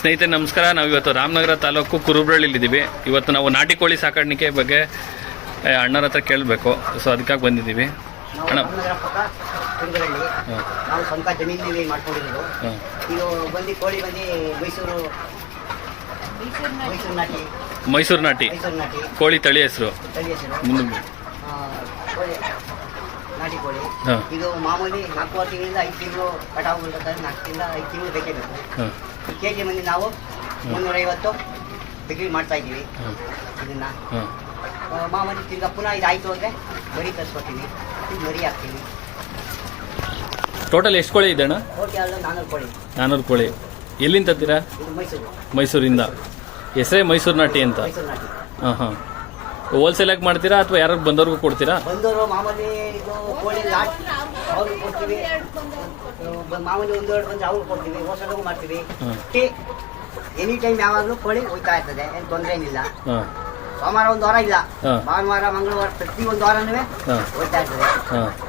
ಸ್ನೇಹಿತರೆ ನಮಸ್ಕಾರ. ನಾವು ಇವತ್ತು ರಾಮನಗರ ತಾಲೂಕು ಕುರುಬ್ರಳ್ಳಿಲಿದ್ದೀವಿ ಇವತ್ತು ನಾವು ನಾಟಿ ಕೋಳಿ ಸಾಕಾಣಿಕೆ ಬಗ್ಗೆ ಅಣ್ಣರ ಹತ್ರ ಕೇಳಬೇಕು. ಸೊ ಅದಕ್ಕಾಗಿ ಬಂದಿದ್ದೀವಿ. ಅಣ್ಣ. ನಾವು ಸ್ವಂತ ಜಮೀನಿನಲ್ಲಿ ಮಾಡ್ಕೊಂಡಿರೋದು. ಹಾಂ. ಇದು ಬಂದು ಕೋಳಿ ಬಂದು ಮೈಸೂರು ಮೈಸೂರು ನಾಟಿ. ಮೈಸೂರು ನಾಟಿ. ಮೈಸೂರು ನಾಟಿ. ಕೋಳಿ ತಳಿ ಹೆಸರು. ತಳಿ ಹೆಸರು. ಮುಂದೆ ಆ, ಕೋಳಿ ನಾಟಿ ಕೋಳಿ. ಹಾಂ. ಇದು ಮಾಮೂಲಿ ನಾಲ್ಕೂವರೆ ತಿಂಗಳಿಂದ ಐದು ತಿಂಗಳು ಕಟಾವು ಮಾಡ್ಬೇಕಾದ್ರೆ ನಾಲ್ಕು ತಿಂಗಳ ಐದು ತಿಂಗಳು ಬೇಕೇ ಬೇಕು. ಹಾಂ. ಕೆ ಜಿ ಮಂದಿ ನಾವು ಮುನ್ನೂರೈವತ್ತು ಬಿಕ್ರಿ ಮಾಡ್ತಾ ಇದ್ದೀವಿ. ಇದನ್ನ. ಮಾಮೂಲಿ ತಿರ್ಗ ಪುನಃ ಇದಾಯಿತು ಅಂದರೆ ಮರಿ ತರಿಸ್ಕೊತೀವಿ ಇದು ಮರಿ ಹಾಕ್ತೀವಿ ಟೋಟಲ್ ಎಷ್ಟು ಕೋಳಿ ಇದೆ ಅಣ್ಣ? ನಾನ್ನೂರು ಕೋಳಿ. ನಾನ್ನೂರು ಕೋಳಿ. ಎಲ್ಲಿಂದ ತತ್ತೀರಾ? ಮೈಸೂರು. ಮೈಸೂರಿಂದ. ಹೆಸರೇ ಮೈಸೂರು ನಾಟಿ ಅಂತ. ಹಾಂ ಹಾಂ. ಹಾಂ ಹೋಲ್ಸೇಲಾಗಿ ಮಾಡ್ತೀರಾ ಅಥವಾ ಯಾರು ಬಂದವ್ರಿಗೂ ಕೊಡ್ತೀರಾ? ಬಂದವರು ಮಾಮೂಲಿ ಇದು ಕೋಳಿ ಲಾಟ್ ಅವ್ರಿಗೆ ಕೊಡ್ತೀವಿ. ಮಾಮೂಲಿ ಒಂದು ಎರಡು ಬಂದ್ರೆ ಅವ್ರಿಗೆ ಕೊಡ್ತೀವಿ. ಹೊಸರಿಗೂ ಮಾಡ್ತೀವಿ. ಟೀ ಎನಿ ಟೈಮ್ ಯಾವಾಗಲೂ ಕೋಳಿ ಹೋಯ್ತಾ ಇರ್ತದೆ. ಏನು ತೊಂದರೆ ಏನಿಲ್ಲ. ಸೋಮವಾರ ಒಂದು ವಾರ ಇಲ್ಲ. ಭಾನುವಾರ ಮಂಗಳವಾರ ಪ್ರತಿ ಒಂದು ವಾರನೂ ಹೋಯ್ತಾ ಇರ್ತದೆ.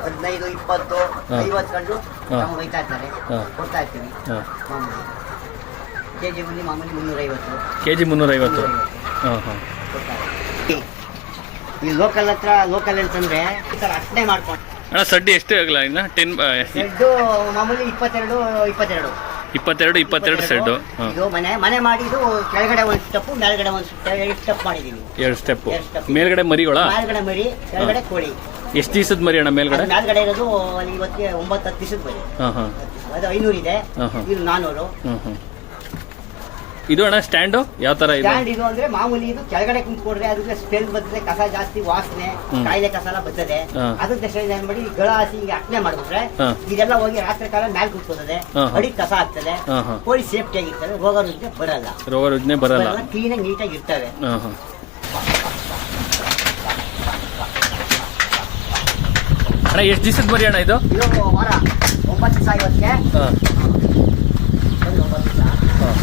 ಹದಿನೈದು ಇಪ್ಪತ್ತು. ಐವತ್ತು ಗಂಟು. ನಾವು ಹೋಯ್ತಾ ಇರ್ತಾರೆ. ಕೊಡ್ತಾ ಇರ್ತೀವಿ. ಮಾಮೂಲಿ. ಕೆ ಜಿ ಬಂದು ಮಾಮೂಲಿ ಮುನ್ನೂರೈವತ್ತು. ಕೆ ಜಿ ಮುನ್ನೂರೈವತ್ತು. ಹಾಂ ಹಾಂ. ಕೊಡ್ತಾ ಇರ್ತೀವಿ. ಈ ಲೋಕಲ್ ಹತ್ರ ಲೋಕಲ್ ಅಂತಂದ್ರೆ ಈ ಥರ ಅಷ್ಟೇ ಮಾಡ್ಕೊಂಡು ಅಣ್ಣ ಸಡ್ಡಿ ಎಷ್ಟು ಆಗಲ್ಲ ಇನ್ನು? ಟೆನ್ ಸೆಡ್ಡು ಮಾಮೂಲಿ ಇಪ್ಪತ್ತೆರಡು ಇಪ್ಪತ್ತೆರಡು. ಇಪ್ಪತ್ತೆರಡು ಇಪ್ಪತ್ತೆರಡು ಸೆಡ್ಡು. ಇದು ಮನೆ ಮನೆ ಮಾಡಿದ್ದು ಕೆಳಗಡೆ ಒಂದು ಸ್ಟೆಪ್ ಮೇಲ್ಗಡೆ ಒಂದು ಎರಡು ಸ್ಟೆಪ್ ಮಾಡಿದ್ದೀನಿ ಎರಡು ಸ್ಟೆಪ್. ಮೇಲ್ಗಡೆ ಮರಿಗಳ? ಮೇಲ್ಗಡೆ ಮರಿ ಕೆಳಗಡೆ ಕೋಳಿ. ಎಷ್ಟು ದಿವಸದ ಮರಿ ಅಣ್ಣ ಮೇಲ್ಗಡೆ? ಮೇಲ್ಗಡೆ ಇರೋದು ಇವತ್ತಿಗೆ ಒಂಬತ್ತು ಹತ್ತು ದಿವಸದ ಮರಿ. ಅದು ಐನೂರು ಇದೆ. ಇದು ನಾನ್ನೂರು ಇದು ಅಣ್ಣ ಸ್ಟ್ಯಾಂಡು ಯಾವ ತರ ಇದೆ? ಸ್ಟ್ಯಾಂಡ್ ಇದು ಅಂದ್ರೆ ಮಾಮೂಲಿ ಇದು ಕೆಳಗಡೆ ಕುಂತ್ಕೊಂಡ್ರೆ ಅದಕ್ಕೆ ಸ್ಮೆಲ್ ಬರ್ತದೆ ಕಸ ಜಾಸ್ತಿ ವಾಸನೆ. ಕಾಯಿಲೆ ಕಸ ಎಲ್ಲ ಬರ್ತದೆ. ಅದಕ್ಕೆ ಏನ್ ಮಾಡಿ ಗಳ ಹಾಸಿ ಹಿಂಗೆ ಅಟ್ನೆ ಮಾಡ್ಬಿಟ್ರೆ. ಇದೆಲ್ಲ ಹೋಗಿ ರಾತ್ರಿ ಕಾಲ ಮ್ಯಾಲ್ ಕುತ್ಕೋತದೆ. ಅಡಿ ಕಸ ಆಗ್ತದೆ. ಕೋಳಿ ಸೇಫ್ಟಿ ಆಗಿರ್ತದೆ ರೋಗ ರುಜಿನ ಬರಲ್ಲ. ರೋಗ ರುಜಿನ ಬರಲ್ಲ. ಕ್ಲೀನಾಗಿ ನೀಟಾಗಿ ಇರ್ತವೆ. ಅಣ್ಣ ಎಷ್ಟು ದಿವಸದ ಬರೀ ಅಣ್ಣ ಇದು? ಇದು ವಾರ ಒಂಬತ್ತು ದಿವಸ ಇವತ್ತಿಗೆ ಹಾಂ ಒಂದು ಒಂಬತ್ತು ದಿವಸ ಹಾಂ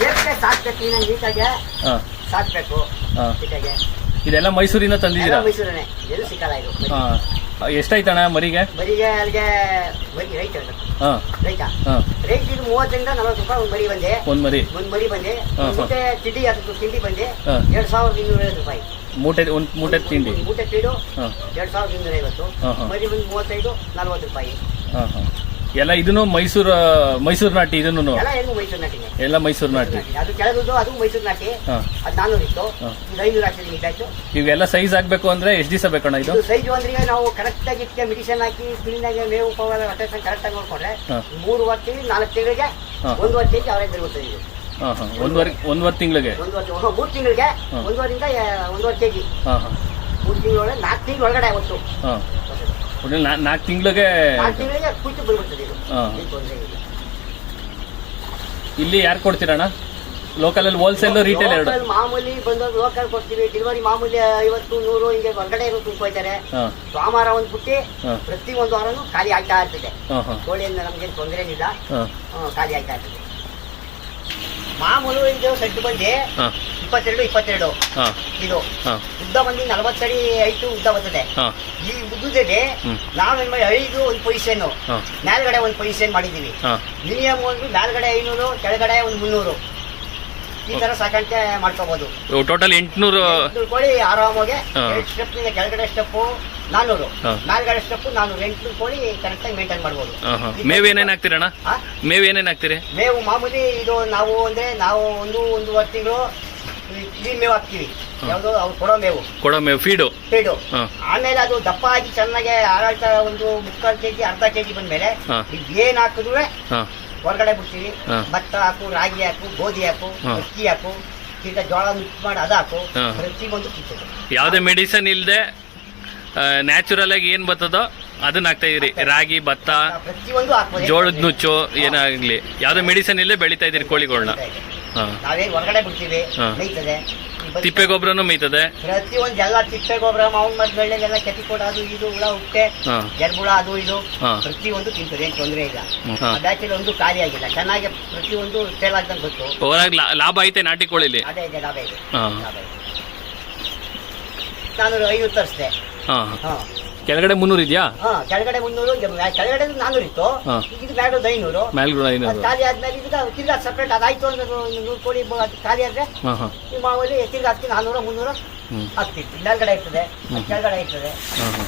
ಬೇರೆ ಸಾಕ್ಬೇಕು ಕ್ಲೀನಾಗಿ ನೀಟಾಗಿ ಹಾಂ. ಸಾಕ್ಬೇಕು ಹಾಂ. ನೀಟಾಗಿ ಇದೆಲ್ಲ ಮೈಸೂರಿಂದ ತಂದಿದ್ದೀರಾ? ಮೈಸೂರನೇ ಎಲ್ಲೂ ಸಿಕ್ಕಲ್ಲ ಇದು ಹಾಂ. ಎಷ್ಟಾಯ್ತಣ್ಣ ಮರಿಗೆ? ಮರಿಗೆ ಅಲ್ಲಿಗೆ ಮರಿ. ಹಾಂ. ರೈತ. ಹಾಂ. ರೈತ ಇದು ಮೂವತ್ತರಿಂದ ನಲವತ್ತು ರೂಪಾಯಿ ಒಂದು ಮರಿ ಬಂದೆ. ಒಂದು ಮರಿ? ಒಂದು ಮರಿ ಬಂದೆ. ಮತ್ತೆ ತಿಂಡಿ ಅದಕ್ಕೆ ತಿಂಡಿ ಬಂದೆ. ಎರಡು ಸಾವಿರದ ಇನ್ನೂರ ಐವತ್ತು ರೂಪಾಯಿ. ಮೂಟೆ ಒಂದು ಮೂಟೆ ತಿಂಡಿ? ಮೂಟೆ ತಿಂಡು. ಎರಡು ಸಾವಿರದ ಇನ್ನೂರ ಐವತ್ತು. ಮರಿ ಬಂದು ಮೂವತ್ತೈದು ನಲವತ್ತು ರೂಪಾಯಿ. ಹಾಂ ಹಾಂ. ಎಲ್ಲ ಇದನ್ನು ಮೈಸೂರು ಮೈಸೂರು ನಾಟಿ ಇದನ್ನು ಎಲ್ಲ ಏನು ಮೈಸೂರು ನಾಟಿ? ಎಲ್ಲ ಮೈಸೂರು ನಾಟಿ. ಅದು ಅದು ಮೈಸೂರು ನಾಟಿ. ಹಾಂ. ಅದು ನಾನ್ನೂರು ಇತ್ತು. ಹಾ. ಇದು ಐನೂರು ಹಾಕಿದ್ರೆ ಇದಾಯ್ತು ಇವೆಲ್ಲ ಸೈಜ್ ಆಗಬೇಕು ಅಂದ್ರೆ ಎಷ್ಟು ದಿವಸ ಬೇಕಣ್ಣ ಇದು? ಸೈಜ್ ಸೈಜು ಅಂದ್ರೆ ನಾವು ಇದಕ್ಕೆ ಮೆಡಿಸಿನ್ ಹಾಕಿ ಕ್ಲೀನಾಗಿ ಮೇವು ಪವರ್ ಹೊಟ್ಟೆ ಕರೆಕ್ಟಾಗಿ ನೋಡ್ಕೊಂಡ್ರೆ ಹಾ. ಮೂರು ವರ್ಷ ನಾಲ್ಕು ತಿಂಗಳಿಗೆ ಒಂದು ಒಂದುವರೆ ಕೆಜಿ ಅವರೇ ಬರುತ್ತೆ ಇದು. ಹಾಂ ಹಾಂ. ಒಂದುವರೆ ಒಂದುವರೆ ತಿಂಗಳಿಗೆ? ಒಂದುವರೆ ಹ್ಮ್, ಮೂರು ತಿಂಗಳಿಗೆ ಹಾ. ಒಂದುವರೆಯಿಂದ ಒಂದುವರೆ ಕೆಜಿ ಹಾಂ ಹಾಂ. ಮೂರು ತಿಂಗಳೊಳಗೆ ನಾಲ್ಕು ತಿಂಗಳ ಒಳಗಡೆ ಒಟ್ಟು ಹಾಂ. ಒಟ್ಟು ನಾಲ್ಕು ತಿಂಗಳಿಗೆ ನಾಲ್ಕು ತಿಂಗಳಿಗೆ ಕುಯ್ತು ಬಂದ್ಬಿಡ್ತದೆ ಇದು. ಹಾ. ಏನ್ ತೊಂದ್ರೆ ಇಲ್ಲ. ಇಲ್ಲಿ ಯಾರು ಕೊಡ್ತೀರಣ್ಣ? ಲೋಕಲಲ್ಲಿ ಹೋಲ್ಸೇಲ್ ರಿಟೇಲ್ ಎರಡು. Local ಮಾಮೂಲಿ ಬಂದವರು ಲೋಕಲ್ ಕೊಡ್ತೀವಿ. ಡೆಲಿವರಿ ಮಾಮೂಲಿ ಐವತ್ತು ನೂರು ಹಿಂಗೆ ಹೊರಗಡೆ ಇರೋ ತುಂಬಿದ್ದಾರೆ ಹಾಂ. ಸೋಮವಾರ ಒಂದು ಬುಟ್ಟಿ ಹಾಂ. ಪ್ರತಿ ಒಂದು ವಾರನೂ ಖಾಲಿ ಆಗ್ತಾ ಇರ್ತದೆ. ಹಾಂ ಹಾಂ. ಕೋಳಿಯಿಂದ ನಮ್ಗೇನು ತೊಂದರೆ ಇಲ್ಲ. ಹಾಂ. ಖಾಲಿ ಆಗ್ತಾ ಇರ್ತದೆ. ಮಾಮೂಲು ಇದು ಸೆಟ್ ಬಂದು ಹಾಂ. ಇಪ್ಪತ್ತೆರಡು ಇಪ್ಪತ್ತೆರಡು. ಹಾಂ. ಇದು. ಹಾಂ. ಉದ್ದ ಬಂದು ನಲವತ್ತಡಿ ಐದು ಉದ್ದ ಬರ್ತದೆ. ಹಾಂ. ಈ ಉದ್ದದಲ್ಲಿ ನಾವು ನಾವೇನ್ ಮಾಡಿ ಐದು ಒಂದು ಪೊಸಿಷನ್ ಹಾಂ. ಮೇಲ್ಗಡೆ ಒಂದು ಪೊಸಿಷನ್ ಮಾಡಿದ್ದೀವಿ. ಹಾಂ. ಮಿನಿಮಮ್ ಒಂದು ಮೇಲ್ಗಡೆ ಐನೂರು ಕೆಳಗಡೆ ಒಂದು ಮುನ್ನೂರು. ಈ ತರ ಸಾಕಾಣಿಕೆ ಮಾಡ್ಕೋಬಹುದು ಟೋಟಲ್ ಎಂಟುನೂರು ಕೋಳಿ ಆರಾಮಾಗೆ ಸ್ಟೆಪ್ ಎರಡು ಸ್ಟೆಪ್ ಕೆಳಗಡೆ ಸ್ಟೆಪ್ ನಾನ್ನೂರು. ಹಾ. ಮೇಲ್ಗಡೆ ಸ್ಟೆಪ್ ನಾನೂರು ಎಂಟುನೂರು ಕೋಳಿ ಕರೆಕ್ಟಾಗಿ ಮೇಂಟೈನ್ ಮಾಡ್ಬೋದು. ಹಾಂ ಹಾಂ. ಮೇವು ಏನೇನ್ ಹಾಕ್ತೀರಣ್ಣ? ಮೇವು ಏನೇನು ಹಾಕ್ತೀರಿ? ಮೇವು ಮಾಮೂಲಿ ಇದು ನಾವು ಅಂದ್ರೆ ನಾವು ಒಂದು ಒಂದು ತಿಂಗಳು ಕ್ಲೀನ್ ಮೇವು ಹಾಕ್ತೀವಿ. ಯಾವುದು ಅವ್ರು ಕೊಡೋ ಮೇವು. ಕೊಡೋ ಮೇವು ಫೀಡು ಫೀಡು ಹಾಂ. ಆಮೇಲೆ ಅದು ದಪ್ಪ ಆಗಿ ಚೆನ್ನಾಗಿ ಆಡಳಿತ ಒಂದು ಮುಕ್ಕಾಲು ಕೆಜಿ ಅರ್ಧ ಕೆಜಿ ಬಂದ್ಮೇಲೆ ಹಾ. ಏನ್ ಹಾಕಿದ್ರು ಹಾಂ. ಹೊರಗಡೆ ಬಿಡ್ತೀವಿ. ಹಾ. ಭತ್ತ ಹಾಕು ರಾಗಿ ಹಾಕು ಗೋಧಿ ಹಾಕು ಹಾ. ಅಕ್ಕಿ ಹಾಕು ಈಗ ಜೋಳ ಮಿಕ್ಸ್ ಮಾಡಿ ಅದು ಹಾಕು. ಹಾ. ಪ್ರತಿಯೊಂದು ಕಿತ್ತದು. ಯಾವುದೇ ಮೆಡಿಸನ್ ಇಲ್ಲದೆ ನ್ಯಾಚುರಲ್ ಆಗಿ ಏನು ಬರ್ತದೋ ಅದನ್ನ ಹಾಕ್ತಾ ಇದೀರಿ. ರಾಗಿ ಭತ್ತ ಪ್ರತಿಯೊಂದು ಹಾಕ್ಬೋದು. ಜೋಳದ ನುಚ್ಚು ಏನಾಗ್ಲಿ. ಯಾವುದೇ ಮೆಡಿಸನ್ ಇಲ್ಲದೆ ಬೆಳಿತಾ ಇದೀರಿ ಕೋಳಿಗಳನ್ನ ಹಾಂ. ನಾವೇನ್ ಹೊರಗಡೆ ಬಿಡ್ತೀವಿ ಮೈತದೆ ಮೇಯ್ತದೆ. ತಿಪ್ಪೆ ಗೊಬ್ಬರನು ಮೇಯ್ತದೆ. ಪ್ರತಿಯೊಂದು ಎಲ್ಲ ತಿಪ್ಪೆ ಗೊಬ್ಬರ ಮಾವಿನ ಬೆಳ್ಳೆಲ್ಲ ಕೆತ್ತಿ ಕೊಡೋದು ಇದು ಹುಳ ಉಪ್ಪೆ ಜರ್ಬುಳ ಅದು ಇದು ಪ್ರತಿಯೊಂದು ತಿಂತದೆ ಏನ್ ತೊಂದರೆ ಇಲ್ಲ. ಹಾಂ. ಬ್ಯಾಚಲ್ಲಿ ಒಂದು ಖಾಲಿ ಆಗಿಲ್ಲ. ಚೆನ್ನಾಗಿ ಪ್ರತಿಯೊಂದು ಸೇಲ್ ಆಗ್ತಾ ಗೊತ್ತು. ಲಾಭ ಐತೆ ನಾಟಿ ಕೋಳಿಲಿ ಅದೇ ಇದೆ. ಲಾಭ ಇದೆ. ನಾನು ಐದು ತರಿಸ್ದೆ ಹಾಂ. ಕೆಳಗಡೆ ಮುನ್ನೂರು ಇದೆಯಾ? ಹಾ ಕೆಳಗಡೆ ಮುನ್ನೂರು ಮ್ಯಾ- ಕೆಳಗಡೆ ನಾನ್ನೂರು ಇತ್ತು. ಹಾ. ಇದು ಮ್ಯಾಗಡೆ ಐನೂರು. ಮೇಲ್ಗಡೆ ಅದು ಐನೂರು ಖಾಲಿ ಆದ್ಮೇಲೆ ಇದು ತಿರ್ಗಾ ಸಪ್ರೇಟ್ ಅದಾಯ್ತು ಅಂದ್ರೆ ಒಂದು ನೂರು ಕೋಳಿ ಬ- ಅದು ಖಾಲಿ ಆದ್ರೆ ಹಾಂ ಹಾಂ. ಈ ಮಾಮೂಲಿ ತಿರ್ಗಾ ಹತ್ತಿ ನಾನ್ನೂರು ಮುನ್ನೂರು ಹ್ಞೂ ಆಗ್ತಿತ್ತು ಮೇಲ್ಗಡೆ ಇರ್ತದೆ ಹ್ಮ್. ಕೆಳಗಡೆ ಇರ್ತದೆ. ಹಾಂ ಹಾಂ.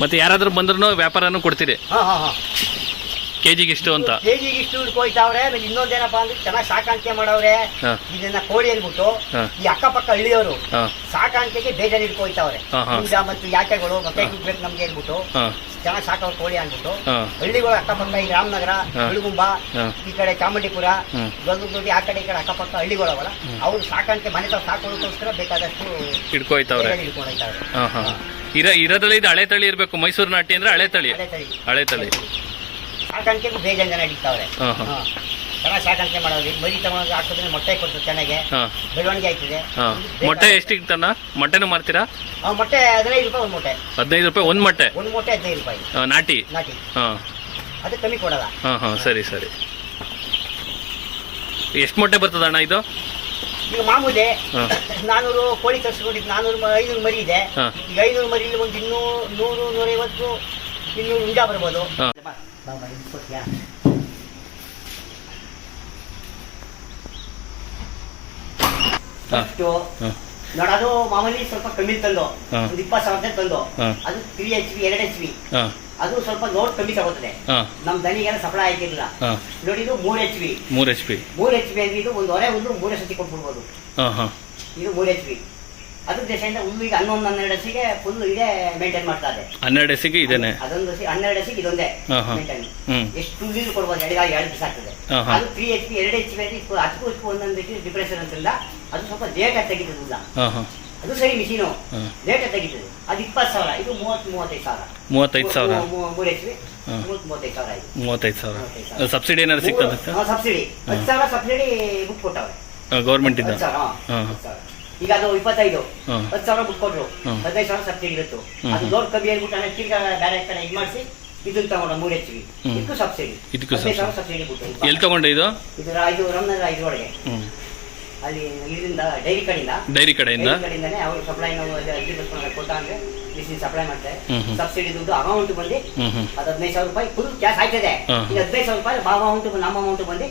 ಮತ್ತೆ ಯಾರಾದ್ರೂ ಬಂದ್ರೂ ವ್ಯಾಪಾರನೂ ಕೊಡ್ತೀರಿ? ಹಾ ಹಾ ಹಾ. ಕೆ ಇಷ್ಟು ಅಂತ. ಕೆಜಿಗೆ ಇಷ್ಟು ಹಿಡ್ಕೊಯ್ತಾವ್ರೆ ಆಮೇಲೆ ಇನ್ನೊಂದೇನಪ್ಪ ಅಂದ್ರೆ ಚೆನ್ನಾಗಿ ಸಾಕಾಣಿಕೆ ಮಾಡವ್ರೆ. ಹಾಂ. ಇದನ್ನ ಕೋಳಿ ಅಂದ್ಬಿಟ್ಟು ಹಾ. ಈ ಅಕ್ಕಪಕ್ಕ ಹಳ್ಳಿಯವರು ಹಾಂ. ಸಾಕಾಣಿಕೆಗೆ ಬೇಜಾರು ಹಿಡ್ಕೊಯ್ತಾವ್ರೆ. ಹಾ, ಹಾ. ಈಗ ಮತ್ತು ಯಾಕೆಗಳು ಮತ್ತೆ ಬೇಕು ನಮ್ಗೆ ಅಂದ್ಬಿಟ್ಟು ಹಾಂ. ಚೆನ್ನಾಗಿ ಸಾಕವ್ರು ಕೋಳಿ ಅಂದ್ಬಿಟ್ಟು ಹಾಂ. ಹಳ್ಳಿಗಳು ಅಕ್ಕಪಕ್ಕ ಈ ರಾಮನಗರ ಹಾ. ಈ ಕಡೆ ಚಾಮುಂಡಿಪುರ ಹ್ಮ್. ಆ ಕಡೆ ಈ ಕಡೆ ಅಕ್ಕಪಕ್ಕ ಹಳ್ಳಿಗಳವಲ್ಲ ಅವ್ರು ಸಾಕಾಣಿಕೆ ಮನೆ ತಾವ್ ಸಾಕೋದಕ್ಕೋಸ್ಕರ ಬೇಕಾದಷ್ಟು ಹಿಡ್ಕೋಯ್ತಾವ್ರೆ. ಬೇಜಾರು ಹಿಡ್ಕೊಂಡೋಯ್ತಾವ್ರೆ ಹಾಂ ಹಾಂ. ಇರ ಇರೋದ್ರಲ್ಲಿ ಇದು ಹಳೆ ತಳಿ ಇರಬೇಕು ಮೈಸೂರು ನಾಟಿ ಅಂದ್ರೆ ಹಳೆ ತಳಿ ಅದೇ ತಳಿ ಹಳೆ ತಳಿ ಸಾಕಾಣಿಕೆಗೂ ಬೇಗ ಜನ ಹಿಡಿತಾವ್ರೆ. ಚೆನ್ನಾಗಿ ಸಾಕಾಣಿಕೆ ಮಾಡೋದು. ಮರಿ ತಗೊಂಡು ಹಾಕಿದ್ರೆ ಮೊಟ್ಟೆ ಕೊಡ್ತದೆ ಚೆನ್ನಾಗಿ. ಬೆಳವಣಿಗೆ ಆಯ್ತದೆ. ಮೊಟ್ಟೆ ಎಷ್ಟು ತನ್ನ ಮೊಟ್ಟೆನೂ ಮಾರ್ತೀರಾ? ಆ, ಮೊಟ್ಟೆ ಹದಿನೈದು ರೂಪಾಯಿ ಒಂದು ಮೊಟ್ಟೆ. ಹದಿನೈದು ರೂಪಾಯಿ ಒಂದು ಮೊಟ್ಟೆ? ಒಂದು ಮೊಟ್ಟೆ ಹದಿನೈದು ರೂಪಾಯಿ. ನಾಟಿ? ನಾಟಿ. ಅದೇ ಕಮ್ಮಿ ಕೊಡಲ್ಲ. ಹಾಂ ಹಾಂ ಸರಿ ಸರಿ. ಎಷ್ಟು ಮೊಟ್ಟೆ ಬರ್ತದ ಅಣ್ಣ ಇದು? ಈಗ ಮಾಮೂಲಿ. ನಾನೂರು ಕೋಳಿ ತರಿಸ್ಕೊಂಡಿದ್ದು ನಾನೂರು ಐನೂರು ಮರಿ ಇದೆ. ಈಗ ಐನೂರು ಮರಿಲಿ ಒಂದು ಇನ್ನೂರು ನೂರು ನೂರೈವತ್ತು ಇನ್ನೂರು ಹುಂಜ ಬರ್ಬೋದು. ಹಾ. ಬಾ, ಬಾ, ಬಾ, ಇದು ಕೊಡ್ತೀಯಾ? ಹಾಂ. ನೋಡ ಅದು ಮಾಮೂಲಿ ಸ್ವಲ್ಪ ಕಮ್ಮಿ ತಂದು. ಒಂದು ಇಪ್ಪತ್ತು ಸಾವಿರ ತಂದು ಅದು ತ್ರೀ ಎಚ್ ಪಿ ಎರಡು ಎಚ್ ಪಿ ಅದು ಸ್ವಲ್ಪ ನೋಡ್ ಕಮ್ಮಿ ತಗೋತದೆ. ನಮ್ ದನಿಗೆಲ್ಲ ಸಫಲ ಆಗಿರ್ಲಿಲ್ಲ. ನೋಡಿ ಇದು ಮೂರ್ ಎಚ್ ಪಿ ಮೂರ್ ಎಚ್ ಪಿ ಮೂರ್ ಎಚ್ ಪಿ ಅಂದ್ರೆ ಇದು ಒಂದು ಹೊರೆ ಒಂದು ಮೂರೇ ಸತಿ ಕೊಟ್ಬಿಡ್ಬೋದು. ಇದು ಮೂರ್ ಎಚ್ ಪಿ ಅದ್ರ ದೇಶದಿಂದ ಹುಲ್ಲು ಈಗ ಹನ್ನೊಂದು ಹನ್ನೆರಡು ಹಸಿಗೆ ಫುಲ್ ಇದೇ ಮೇಂಟೈನ್ ಮಾಡ್ತಾ ಇದೆ. ಹನ್ನೆರಡು ಎಸಿಗೆ ಇದೇನೆ? ಅದೊಂದು ಹಸಿ ಹನ್ನೆರಡು ಹಸಿಗೆ ಇದೊಂದೇ ಹಾ, ಹಾ. ಮೇಂಟೈನ್ ಹ್ಞೂ ಎಷ್ಟು ಹುಲ್ಲಿಗೆ ಕೊಡ್ಬೋದು ಎಡಗಾಗಿ ಎರಡು ದಿವಸ ಆಗ್ತದೆ. ಹಾ, ಹಾ. ಅದು ತ್ರೀ ಎಚ್ ಪಿ ಎರಡು ಎಚ್ ಪಿ ಅಂದ್ರೆ ಇಪ್ಪು ಒಂದೊಂದು ಡಿಪ್ರೆಷನ್ ಅಂತಿಲ್ಲ. ಅದು ಸ್ವಲ್ಪ ಲೇಟ್ ಆಗಿ ಹಾಂ ಹಾಂ ಅದು ಸರಿ ಮಿಷಿನು ಲೇಟ್ ಆಗಿ ತೆಗಿತದೆ. ಅದು ಇಪ್ಪತ್ತು ಸಾವಿರ ಇದು ಮೂವತ್ತು ಮೂವತ್ತೈದು ಸಾವಿರ. ಮೂವತ್ತೈದು ಸಾವಿರ? ಮೂರು ಎಚ್ ಪಿ ಹಾ. ಮೂವತ್ತು ಮೂವತ್ತೈದು ಸಾವಿರ ಇದು ಮೂವತ್ತೈದು ಮೂವತ್ತೈದು ಸಾವಿರ. ಸಬ್ಸಿಡಿ ಏನಾದ್ರು ಸಿಗ್ತದೆ ಸಬ್ಸಿಡಿ. ಹತ್ತು ಸಾವಿರ ಸಬ್ಸಿಡಿ ಬುಕ್ ಕೊಟ್ಟವ್ರೆ. ಗೌರ್ಮೆಂಟಿಂದ ಹತ್ತು ಸಾವಿರ ಹಾ, ಹಾಂ. ಹತ್ತು ಸಾವಿರ. ಈಗ ಅದು ಇಪ್ಪತ್ತೈದು. ಹತ್ತು ಸಾವಿರ ಬಿಟ್ಟು ಕೊಟ್ರು ಹದಿನೈದು ಸಾವಿರ ಸಬ್ಸಿಡಿ ಇರುತ್ತೆ. ಅದು ದೊಡ್ಡ ಕಮ್ಮಿ ಹೇಳ್ಬಿಟ್ಟು ನಾನು ತಿರ್ಗಾ ಬೇರೆ ಕಡೆ ಇದು ಮಾಡಿಸಿ ಇದನ್ನ ತಗೊಂಡ ಮೂರು ಎಚ್ ಹ್ಮ್. ಇದಕ್ಕೂ ಸಬ್ಸಿಡಿ. ಇದಕ್ಕೂ ಹದಿನೈದು ಸಾವಿರ ಸಬ್ಸಿಡಿ ಬಿಟ್ಟು ಎಲ್ಲಿ ತಗೊಂಡೆ ಇದು? ಇದು ಇದು ರಮ್ನಗರ ಇದ್ರೊಳಗೆ ಹ್ಞೂ ಅಲ್ಲಿ ಇದರಿಂದ ಡೈರಿ ಕಡೆಯಿಂದ. ಡೈರಿ ಕಡೆಯಿಂದ? ಕಡೆಯಿಂದಾನೆ ಅವರು ಸಪ್ಲೈ ಕೊಟ್ಟ ಅಂದ್ರೆ ಮಿಷಿನ್ ಸಪ್ಲೈ ಮಾಡ್ತಾರೆ. ಸಬ್ಸಿಡಿ ದುಡ್ಡು ಅಮೌಂಟ್ ಬಂದು ಅದು ಹದಿನೈದು ಸಾವಿರ ರೂಪಾಯಿ ಫುಲ್ ಕ್ಯಾಶ್ ಆಯ್ತದೆ. ಈಗ ಹದಿನೈದು ಸಾವಿರ ರೂಪಾಯಿ ಬಾಬಾ ಅಮೌಂಟ್ ನಮ್ಮ ಅಮೌಂಟ್ ಬಂದು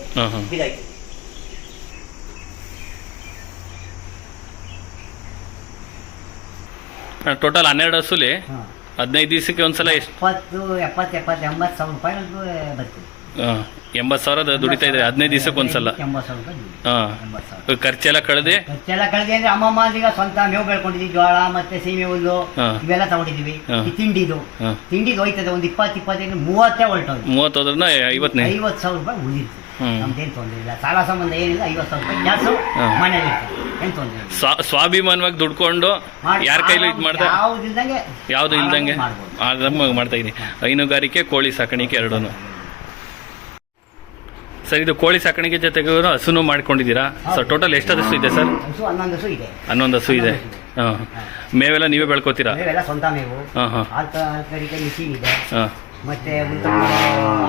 ಇದಾಯ್ತು. ಟೋಟಲ್ ಹನ್ನೆರಡು ಹಸುಲಿ ಹದಿನೈದು ದಿವಸಕ್ಕೆ ಒಂದ್ಸಲ ಎಷ್ಟು? ಎಪ್ಪತ್ತು ಎಪ್ಪತ್ತು ಎಪ್ಪತ್ತು ಎಂಬತ್ತು ಸಾವಿರ ರೂಪಾಯಿ ಬರ್ತದೆ. ಹಾಂ ಎಂಬತ್ತು ಸಾವಿರದ ದುಡಿತಾ ಇದ್ರೆ ಹದಿನೈದು ದಿವಸಕ್ಕೆ ಒಂದ್ಸಲ. ಎಂಬತ್ತು ಸಾವಿರ ರೂಪಾಯಿ ದುಡ್ಡು. ಹಾಂ. ಎಂಬತ್ತು ಸಾವಿರ. ಖರ್ಚೆಲ್ಲ ಕಳೆದು? ಖರ್ಚೆಲ್ಲ ಕಳೆದೆ ಅಂದ್ರೆ ಅಮ್ಮಮ್ಮ ಈಗ ಸ್ವಂತ ಮೇವು ಬೆಳ್ಕೊಂಡಿದ್ವಿ ಜೋಳ ಮತ್ತೆ ಸೀಮೆ ಹುಲ್ಲು ಹಾ. ಇವೆಲ್ಲ ತಗೊಂಡಿದ್ವಿ ಹಾ. ಈ ತಿಂಡಿದು. ಹಾಂ. ತಿಂಡಿದು ಹೋಯ್ತದೆ ಒಂದು ಇಪ್ಪತ್ತು ಇಪ್ಪತ್ತೈದು ಮೂವತ್ತೇ ಹೊರಟೋದು ಮೂವತ್ತೋದ್ರನ್ನ ಐವತ್ತನೇ. ಐವತ್ತು ಸಾವಿರ ರೂಪಾಯಿ ಹ್ಮ್. ನಮ್ದೇನು ತೊಂದರೆ ಇಲ್ಲ. ಸಾಲ ಸಂಬಂಧ ಏನಿಲ್ಲ ಐವತ್ತು ಸಾವಿರ ರೂಪಾಯಿ. ಗ್ಯಾಸು. ಮನೇಲಿ ಏನು ತೊಂದರೆ ಇಲ್ಲ. ಸ್ವಾ ಸ್ವಾಭಿಮಾನವಾಗಿ ದುಡ್ಕೊಂಡು ಮಾಡಿ. ಯಾರ ಕೈಲೂ ಇದು ಮಾಡ್ತಾ ಇಲ್ದಂಗೆ ಯಾವುದು ಇಲ್ದಂಗೆ ಮಾಡ್ಬೋದು. ಆರಾಮಾಗಿ ಮಾಡ್ತಾ ಇದೀನಿ. ಹೈನುಗಾರಿಕೆ ಕೋಳಿ ಸಾಕಾಣಿಕೆ ಎರಡೂ ಸರ್ ಇದು ಕೋಳಿ ಸಾಕಾಣಿಕೆ ಜೊತೆಗೆ ಹಸುನು ಮಾಡ್ಕೊಂಡಿದ್ದೀರಾ? ಸರ್ ಟೋಟಲ್ ಎಷ್ಟು ಹಸು ಇದೆ ಸರ್? ಹಸು ಹನ್ನೊಂದು ಹಸು ಇದೆ. ಹನ್ನೊಂದು ಹಸು ಇದೆ. ಹಾಂ ಮೇವೆಲ್ಲ ನೀವೇ ಬೆಳ್ಕೋತೀರಾ? ಮೇವೆಲ್ಲ ಸ್ವಂತ ಮೇವು. ಹಾಂ ಹಾಂ ಹಾಲು ಹಾಲು ಕರಿಕೆ ಮಿಷಿನ್ ಇದೆ. ಹಾಂ ಮತ್ತೆ ಉಳಿದ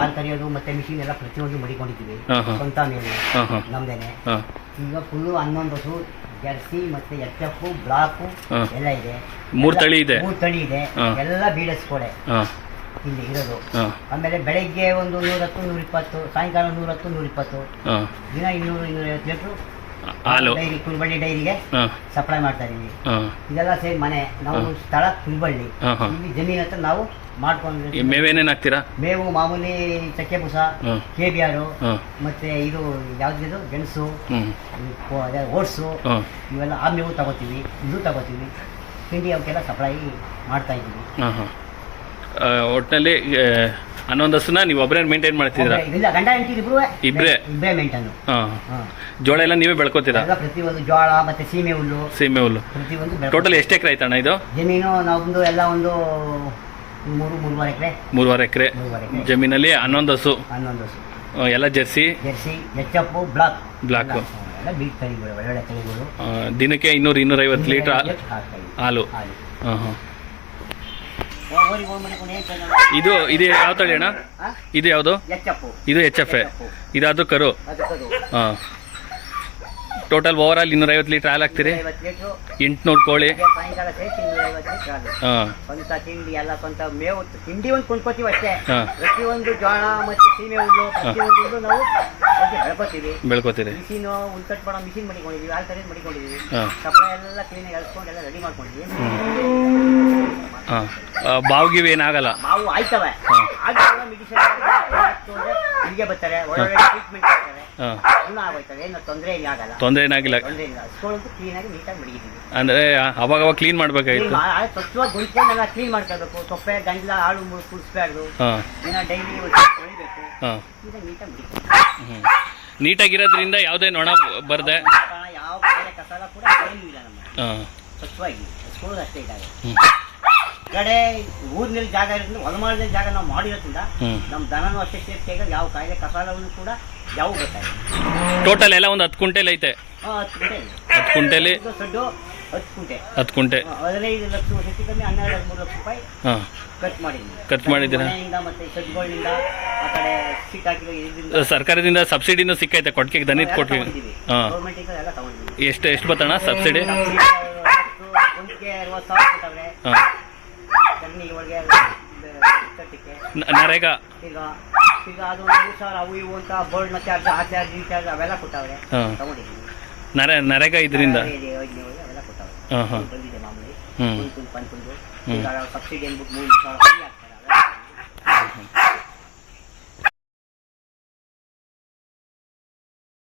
ಹಾಲು ಕರಿಯೋದು ಮತ್ತೆ ಮಿಷಿನ್ ಎಲ್ಲ ಪ್ರತಿಯೊಂದು ಮಡಿಕೊಂಡಿದ್ದೀವಿ. ಮೇಲೆ ನಮ್ದೇನೆ. ಈಗ ಫುಲ್ ಹನ್ನೊಂದು ಹಸು ಜರ್ಸಿ ಮತ್ತೆ ಎಚ್ ಎಫ್ ಬ್ಲಾಕು ಎಲ್ಲ ಇದೆ. ಮೂರ್ ತಳಿ ಇದೆ? ಮೂರ್ ತಳಿ ಇದೆ. ಎಲ್ಲ ಬೀಳಸ್ಕೊಳೆ. ಇಲ್ಲಿ ಇರೋದು. ಆಮೇಲೆ ಬೆಳಗ್ಗೆ ಒಂದು ನೂರತ್ತು ನೂರಿಪ್ಪತ್ತು ಸಾಯಂಕಾಲ ನೂರತ್ತು ನೂರಿಪ್ಪತ್ತು. ಇಪ್ಪತ್ತು ದಿನ ಇನ್ನೂರು ಇನ್ನೂರೈವತ್ತು ಲೀಟ್ರು ಹಾಲು. ಡೈರಿ ಕುಲ್ಬಳ್ಳಿ ಡೈರಿಗೆ ಸಪ್ಲೈ ಮಾಡ್ತಾ ಇದೀವಿ. ಇದೆಲ್ಲ ಸೇರಿ ಮನೆ. ನಾವು ಸ್ಥಳ ಕುಲ್ಬಳ್ಳಿ. ಇಲ್ಲಿ ಜಮೀನ್ ಹತ್ರ ನಾವು ಮಾಡ್ಕೊಂಡು ಮೇವೇನೇನು ಹಾಕ್ತೀರಾ? ಮೇವು ಮಾಮೂಲಿ ಚಕ್ಕೆ ಪುಸ ಆರು ಮತ್ತೆ ಇದು ಯಾವ್ದಿದು ಗೆಣಸು ಓಟ್ಸು ಇವೆಲ್ಲ ಆ ಮೇವು ತಗೋತೀವಿ ಇದು ತಗೋತೀವಿ. ತಿಂಡಿ ಅವಕ್ಕೆಲ್ಲ ಸಪ್ಲೈ ಮಾಡ್ತಾ ಇದ್ದೀವಿ. ಹಾಂ ಹಾಂ. ಒಟ್ಟಿನಲ್ಲಿ ಹನ್ನೊಂದು ಹಸುನ ನೀವು ಒಬ್ಬರೇ ಮೇಂಟೈನ್ ಮಾಡ್ತಿದ್ದೀರಾ? ಇಲ್ಲ ಗಂಡ ಹೆಂಡತಿ ಇಬ್ರು? ಇಬ್ರೇ? ಮೇಂಟೈನ್ ಜೋಳ ಎಲ್ಲ ನೀವೇ ಬೆಳ್ಕೊತೀರಾ? ಪ್ರತಿಯೊಂದು ಜೋಳ ಮತ್ತೆ ಸೀಮೆ ಹುಲ್ಲು ಸೀಮೆ ಹುಲ್ಲು ಪ್ರತಿಯೊಂದು ಟೋಟಲ್ ಎಷ್ಟು ಎಕರೆ ಆಯ್ತಣ್ಣ ಇದು? ಜಮೀನು ನಾವೊಂದು ಎಲ್ಲ ಒಂದು ಮೂರು ಮೂರುವರೆ ಎಕರೆ? ಮೂರುವರೆ ಎಕರೆ. ಮೂರುವರೆ ಎಕರೆ. ಜಮೀನಲ್ಲಿ ಹನ್ನೊಂದು ಹಸು. ಹನ್ನೊಂದು ಹಸು. ಆ, ಎಲ್ಲ Jersey? Jersey H F black. ಎಲ್ಲ ಬೀಟ್ ತಳಿಗಳು ಒಳ್ಳೊಳ್ಳೆ ತಳಿಗಳು. ಆ, ದಿನಕ್ಕೆ ಇನ್ನೂರು ಇನ್ನೂರೈವತ್ತು ಲೀಟ್ರ್ ಲೀಟರ್. ಹಾಲು. ಹಾಲು. ಹಾಂ ಹಾಂ ಇದು ಇದು ಯಾವ ತಳಿ ಅಣ್ಣ? ಇದು ಯಾವುದು? ಇದು ಎಚ್ ಎಫ್ ಎ. ಇದಾದ್ರು ಕರು. ಅದಕ್ಕದು ಹಾಂ ಟೋಟಲ್ ಓವರ್ ಆಲ್ ಇನ್ನೂರೈವತ್ತು ಲೀಟ್ರ್ ಹಾಲು ಹಾಕ್ತೀರಿ? ಎಂಟುನೂರು ಕೋಳಿ. ಬೆಳ್ಕೋತೀರಿ ಸಾಯಂಕಾಲ ಸೇರಿಸಿ ಇನ್ನೂರೈವತ್ತು ಲೀಟ್ರ್ ಹಾಲು ಹಾಂ. ಸ್ವಂತ ತಿಂಡಿ ಎಲ್ಲ ಸ್ವಂತ ಮೇವು ತಿಂಡಿ ಒಂದು ಕೊಂಡ್ಕೋತೀವಿ ಅಷ್ಟೇ ಹಾ. ಪ್ರತಿಯೊಂದು ಜೋಳ ಮತ್ತೆ ಸೀಮೆ ಹುಲ್ಲು ಪ್ರತಿಯೊಂದು ಹುಲ್ಲು ನಾವು ಅದಕ್ಕೆ ಬೆಳ್ಕೋತೀವಿ ಬೆಳ್ಕೊತೀರಿ. ಮಿಷಿನ್ ಮಾಡೋ ಮಿಷಿನ್ ಹಾಂ. ಕಪ್ಪಳ ಎಲ್ಲ ಕ್ಲೀನ್ ಎಳ್ಸ್ಕೊಂಡು ಎಲ್ಲ ರೆಡಿ ಹಾಂ ಬಾವ್ಗಿವ್ ಏನಾಗಲ್ಲ. ಮಾವು ಆಯ್ತವೆ. ಹಾ. ಆಗ ಮೆಡಿಸಿನ್ ಇಲ್ಲಿಗೆ ಬರ್ತಾರೆ. ಒಳ್ಳೊಳ್ಳೆ ಟ್ರೀಟ್ಮೆಂಟ್ ತೊಂದರೆ ಏನು ಆಗಲ್ಲ. ತೊಂದರೆ ಏನಾಗಿಲ್ಲ ಅಂದರೆ ಅವಾಗ ಅವಾಗ ಕ್ಲೀನ್ ಮಾಡಬೇಕಾಗಿತ್ತು. ಕ್ಲೀನ್ ಮಾಡ್ಕೋಬೇಕು ಸೊಪ್ಪೆ ಗಂಜಲ ಕುಡಿಸ್ಬಾರ್ದು. ಡೈಲಿ ನೀಟಾಗಿರೋದ್ರಿಂದ ಯಾವುದೇ ನೊಣ ಬರದೆ. ಯಾವ ಕಸಾಲ ಕೂಡ ಏನೂ ಇಲ್ಲ ನಮ್ಮ ಸ್ವಚ್ಛವಾಗಿ ಸ್ಕೂಲ್ ಅಷ್ಟೇ ಇದ್ದಾವೆ ಕಡೆ ಊರಿನಲ್ಲಿ ಜಾಗ ಇರೋದ್ರಿಂದ ಹೊಲಮಾಳದಲ್ಲಿ ಜಾಗ ನಾವು ಮಾಡಿರೋದ್ರಿಂದ ನಮ್ ನಮ್ಮ ದನನೂ ಅಷ್ಟೇ ಸೇಫ್ಟಿಯಾಗಿ ಯಾವ ಕಾಯಿಲೆ ಕಸಾಲವನ್ನು ಕೂಡ ಯಾವ ಗೊತ್ತಾಯಿಲ್ಲ ಟೋಟಲ್ ಎಲ್ಲ ಒಂದು ಹತ್ತು ಕುಂಟೆಲ್ ಐತೆ. ಹತ್ತು ಕುಂಟೆ. ಹತ್ತು ಕುಂಟೆಲಿ ಸಡ್ಡು ಹತ್ತು ಕುಂಟೆ ಹತ್ತು ಕುಂಟೆ ಹದಿನೈದು ಲಕ್ಷ ಹೆಚ್ಚು ಕಮ್ಮಿ ಹನ್ನೆರಡು ಹದಿಮೂರು ಲಕ್ಷ ರೂಪಾಯಿ ಖರ್ಚು ಮಾಡಿದ್ದೀನಿ ಖರ್ಚು ಮಾಡಿದ್ದೀರಾ? ಮತ್ತೆ ಸಡ್ಗಳಿಂದ ಆ ಕಡೆ ಸರ್ಕಾರದಿಂದ ಸಬ್ಸಿಡಿನೂ ಸಿಕ್ಕೈತೆ ಕೊಟ್ಟಿಗೆ ದನಿದ್ ಕೊಟ್ಟಿಗೆ ಹಾಂ. ಎಷ್ಟು ಎಷ್ಟು ಬರ್ತಣ್ಣ ಸಬ್ಸಿಡಿ? ಒಂದಿಗೆ ಅರವತ್ತು ಸಾವಿರ ಕೊಟ್ಟವ್ರೆ. ಒಳಗೆ ನರೇಗಾ. ಈಗ ಈಗ ಅದು ಒಂದು ಮೂರು ಸಾವಿರ ಅವು ಇವು ಅಂತ ಬೋರ್ಡ್ನ ಚಾರ್ಜ್ ಆ ಚಾರ್ಜ್ ಈ ಚಾರ್ಜ್ ಅವೆಲ್ಲ ಕೊಟ್ಟವ್ರೆ. ಹಾಂ. ತಗೊಂಡಿದ್ದೀನಿ. ನರೆ ನರೇಗಾ ಇದರಿಂದ? ಒಳಗೆ ಅವೆಲ್ಲ ಕೊಟ್ಟವ್ರೆ. ಹಾಂ ಹಾಂ. ಬಂದಿದೆ ಮಾಮೂಲಿ. ಹ್ಞೂ. ಈಗ ಸಬ್ಸಿಡಿ ಅಂದ್ಬಿಟ್ಟು ಮೂರು ಸಾವಿರ ಫ್ರೀ